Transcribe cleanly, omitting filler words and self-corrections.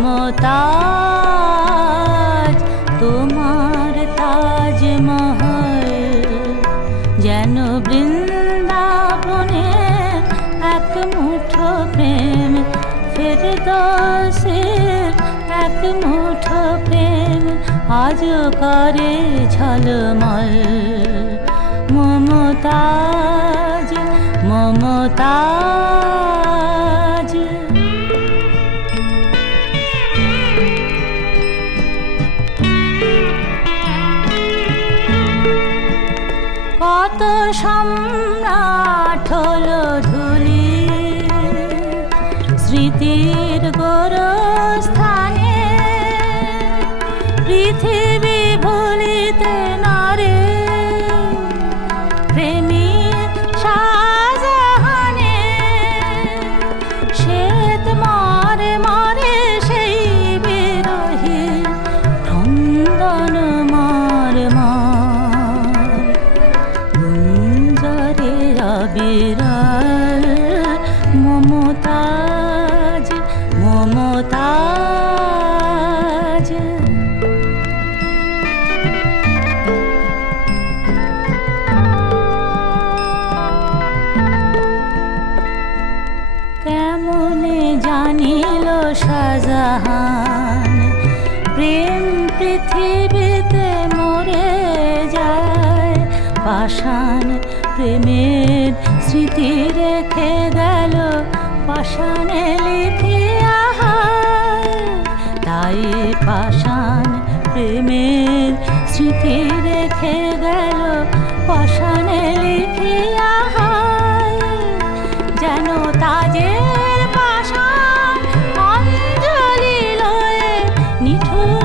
মমতাজ তোমার তাজমহল যেন বৃন্দাবনে এক মুঠো প্রেম, ফেরদৌসের এক মুঠো প্রেম আজ করে ঝলমল। মমতাজ মমতাজ কত সম্রাট হলো ধূলি স্মৃতির গোরস্থানে, পৃথিবী ভুলিতে নারে প্রেমিক শাহজাহানে। শ্বেত মারে মারে সেই বিরহী ক্রন্দন মার মার, গুঞ্জরে বিরল মমতাজ মমতাজ। কেমনে জানিল শাহজাহান প্রেম পৃথিবীতে মরে যায়, পাষাণ প্রেমের স্মৃতি রেখে গেল পাষাণে লিখিয়া। তাই পাষাণ প্রেমের স্মৃতি রেখে গেল পাষাণে লিখিয়া, যেন তাজের পাষাণ অঞ্জলি লয়ে নিঠুর